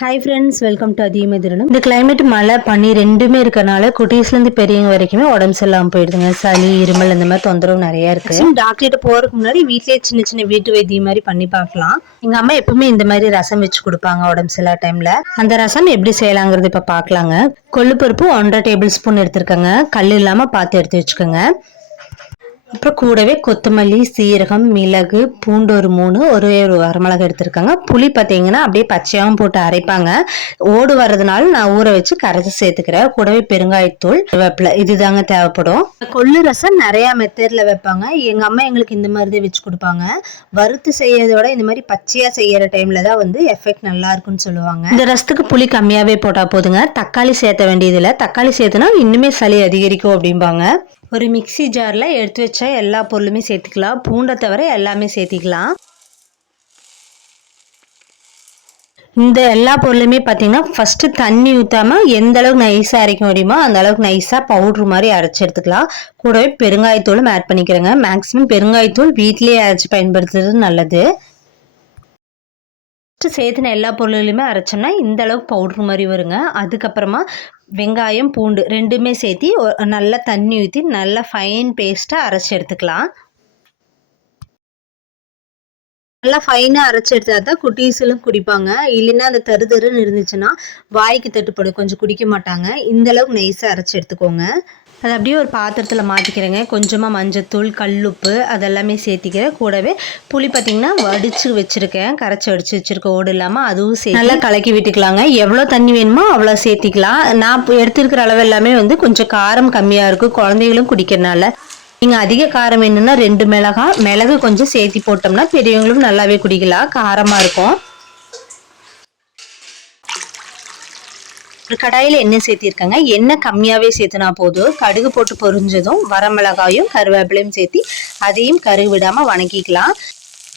Hi friends welcome to அதிகமாக திருணும் இந்த climate மழை பனி ரெண்டுமே இருக்கறனால குட்டீஸ்லேருந்து பெரியவங்க வரைக்குமே உடம்பு சரியில்லாமல் போயிடுதுங்க. சளி இருமல் இந்த மாதிரி தொந்தரவு நிறைய இருக்கு. டாக்டர்கிட்ட போகிறதுக்கு முன்னாடி வீட்டிலே சின்ன சின்ன வீட்டு வைத்தியம் மாதிரி பண்ணி பார்க்கலாம். எங்கள் அம்மா எப்பவுமே இந்த மாதிரி ரசம் வச்சு கொடுப்பாங்க உடம்பு சரியில்லா டைமில் அந்த ரசம் எப்படி செய்யலாங்கிறது இப்போ பார்க்கலாங்க. கொள்ளுப்பருப்பு ஒன்றரை டேபிள் ஸ்பூன் எடுத்துருக்கங்க. கல் இல்லாமல் பார்த்து எடுத்து வச்சுக்கோங்க. அப்புறம் கூடவே கொத்தமல்லி சீரகம் மிளகு பூண்டு ஒரு மூணு ஒரு ஒரு வரமிளகு எடுத்திருக்காங்க. புளி பார்த்தீங்கன்னா அப்படியே பச்சையாகவும் போட்டு அரைப்பாங்க. ஓடு வர்றதுனால நான் ஊற வச்சு கரைச்சி சேர்த்துக்கிறேன். கூடவே பெருங்காயத்தூள் வேப்பிலை இதுதாங்க தேவைப்படும். கொள்ளு ரசம் நிறைய மெத்தட்ல வைப்பாங்க. எங்கள் அம்மா எங்களுக்கு இந்த மாதிரி தான் வச்சு கொடுப்பாங்க. வறுத்து செய்யறத விட இந்த மாதிரி பச்சையாக செய்யற டைம்ல தான் வந்து எஃபெக்ட் நல்லா இருக்கும்னு சொல்லுவாங்க. இந்த ரசத்துக்கு புளி கம்மியாகவே போட்டால் போதுங்க. தக்காளி சேர்த்த வேண்டியதில்லை. தக்காளி சேர்த்துனா இன்னுமே சளி அதிகரிக்கும் அப்படிம்பாங்க. ஒரு மிக்ஸி ஜாரில் எடுத்து வச்ச எல்லா பொருளுமே சேர்த்துக்கலாம். பூண்டை தவிர எல்லாமே சேர்த்திக்கலாம். இந்த எல்லா பொருளுமே பார்த்தீங்கன்னா ஃபஸ்ட்டு தண்ணி ஊற்றாம எந்த அளவுக்கு நைஸாக அரைக்க முடியுமோ அந்த அளவுக்கு நைஸாக பவுட்ரு மாதிரி அரைச்சி எடுத்துக்கலாம். கூடவே பெருங்காயத்தூளும் ஆட் பண்ணிக்கிறேங்க. மேக்ஸிமம் பெருங்காயத்தூள் வீட்டிலேயே அரைச்சி பயன்படுத்துறது நல்லது. ஃபஸ்ட்டு சேர்த்துன எல்லா பொருளையுமே அரைச்சோம்னா இந்த அளவுக்கு பவுட்ரு மாதிரி வருங்க. அதுக்கப்புறமா வெங்காயம் பூண்டு ரெண்டுமே சேர்த்து நல்லா தண்ணி ஊற்றி நல்லா ஃபைன் பேஸ்ட்டாக அரைச்சி எடுத்துக்கலாம். நல்லா ஃபைனாக அரைச்சி எடுத்தா தான் குட்டீஸிலும் குடிப்பாங்க. இல்லைன்னா அந்த தரு தருன்னு இருந்துச்சுன்னா வாய்க்கு தட்டுப்படும். கொஞ்சம் குடிக்க மாட்டாங்க. இந்த அளவுக்கு நைஸாக அரைச்சி எடுத்துக்கோங்க. அது அப்படியே ஒரு பாத்திரத்தில் மாற்றிக்கிறேங்க கொஞ்சமாக மஞ்சத்தூள் கல்லுப்பு அதெல்லாமே சேர்த்திக்கிறேன். கூடவே புளி பார்த்திங்கன்னா வடித்து வச்சுருக்கேன். கரைச்சி வடித்து வச்சுருக்க ஓடு இல்லாமல் அதுவும் சேர்த்து நல்லா கலக்கி விட்டுக்கலாங்க. எவ்வளோ தண்ணி வேணுமோ அவ்வளோ சேர்த்திக்கலாம். நான் இப்போ அளவு எல்லாமே வந்து கொஞ்சம் காரம் கம்மியாக இருக்கும். குழந்தைகளும் குடிக்கிறனால. நீங்கள் அதிக காரம் வேணும்னா ரெண்டு மிளகாய் மிளகு கொஞ்சம் சேர்த்தி போட்டோம்னா பெரியவங்களும் நல்லாவே குடிக்கலாம். காரமாக இருக்கும். ஒரு கடாயில் எண்ணெய் சேர்த்திருக்கேங்க. எண்ணெய் கம்மியாகவே சேர்த்துனா போதும். கடுகு போட்டு பொரிஞ்சதும் வரமிளகாயும் கருவேப்பிலையும் சேர்த்தி அதையும் கருகு விடாமல் வணக்கிக்கலாம்.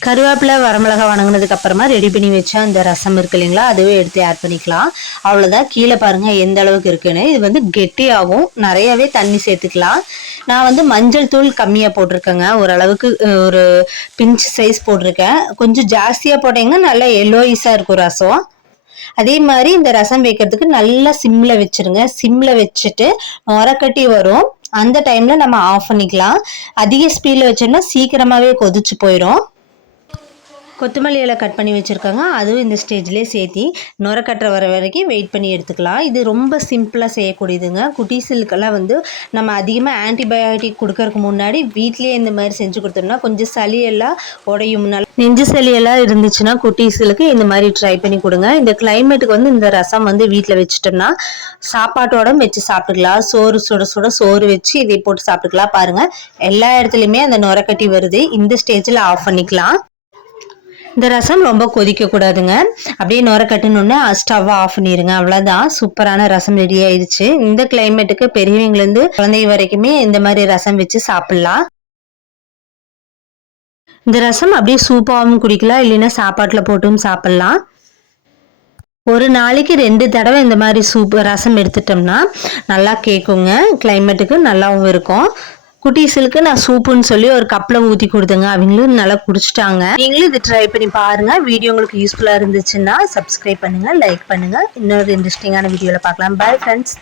கருவேப்பிலை வரமிளகா வணங்கினதுக்கு அப்புறமா ரெடி பண்ணி வச்ச அந்த ரசம் இருக்கு இல்லைங்களா அதுவே எடுத்து ஆட் பண்ணிக்கலாம். அவ்வளோதான் கீழே பாருங்க எந்த அளவுக்கு இருக்குன்னு. இது வந்து கெட்டியாகும் நிறையவே தண்ணி சேர்த்துக்கலாம். நான் வந்து மஞ்சள் தூள் கம்மியாக போட்டிருக்கேங்க. ஓரளவுக்கு ஒரு பிஞ்ச் சைஸ் போட்டிருக்கேன். கொஞ்சம் ஜாஸ்தியாக போட்டீங்கன்னா நல்லா எல்லோயிஸாக இருக்கும் ரசம். அதே மாதிரி இந்த ரசம் வைக்கிறதுக்கு நல்லா சிம்மில் வச்சிருங்க. சிம்மில் வச்சுட்டு நுரக்கட்டி வரும். அந்த டைம்ல நம்ம ஆஃப் பண்ணிக்கலாம். அதிக ஸ்பீடில் வச்சோம்னா சீக்கிரமாகவே கொதிச்சு போயிடும். கொத்தமல்லி இலை கட் பண்ணி வச்சுருக்காங்க. அதுவும் இந்த ஸ்டேஜ்லேயே சேர்த்தி நுரக்கட்டுற வர வரைக்கும் வெயிட் பண்ணி எடுத்துக்கலாம். இது ரொம்ப சிம்பிளாக செய்யக்கூடியதுங்க. குட்டீஸுக்கெல்லாம் வந்து நம்ம அதிகமாக ஆன்டிபயோட்டிக் கொடுக்கறதுக்கு முன்னாடி வீட்லேயே இந்த மாதிரி செஞ்சு கொடுத்தோம்னா கொஞ்சம் சளியெல்லாம் உடையும். முன்னால் நெஞ்சு சளியெல்லாம் இருந்துச்சுன்னா குட்டீஸுகளுக்கு இந்த மாதிரி ட்ரை பண்ணி கொடுங்க. இந்த கிளைமேட்டுக்கு வந்து இந்த ரசம் வந்து வீட்டில் வச்சுட்டோம்னா சாப்பாட்டோட வச்சு சாப்பிட்டுக்கலாம். சோறு சுட சுட சோறு வச்சு இதை போட்டு சாப்பிட்டுக்கலாம். பாருங்கள் எல்லா இடத்துலையுமே அந்த நுரக்கட்டி வருது. இந்த ஸ்டேஜில் ஆஃப் பண்ணிக்கலாம். இந்த ரசம் ரொம்ப கொதிக்கக்கூடாதுங்க அப்படியே நுரக்கட்டுன்னு கட்டுனோடனே ஸ்டவ்வை ஆஃப் பண்ணிடுங்க அவ்வளோதான் சூப்பரான ரசம் ரெடி ஆயிடுச்சு. இந்த கிளைமேட்டுக்கு பெரியவங்கலேருந்து குழந்தை வரைக்குமே இந்த மாதிரி ரசம் வச்சு சாப்பிட்லாம். இந்த ரசம் அப்படியே சூப்பாகவும் குடிக்கலாம். இல்லைன்னா சாப்பாட்டில் போட்டும் சாப்பிட்லாம். ஒரு நாளைக்கு ரெண்டு தடவை இந்த மாதிரி சூப் ரசம் எடுத்துட்டோம்னா நல்லா கேட்குங்க கிளைமேட்டுக்கு நல்லாவும் இருக்கும். குட்டீஸுக்கு நான் சூப்புன்னு சொல்லி ஒரு கப்பில் ஊற்றி கொடுத்தேங்க. அவங்களும் நல்லா குடிச்சிட்டாங்க. நீங்களும் இது ட்ரை பண்ணி பாருங்க. வீடியோ உங்களுக்கு யூஸ்ஃபுல்லாக இருந்துச்சுன்னா சப்ஸ்கிரைப் பண்ணுங்க லைக் பண்ணுங்க. இன்னொரு இன்ட்ரெஸ்டிங்கான வீடியோவில் பார்க்கலாம். Bye friends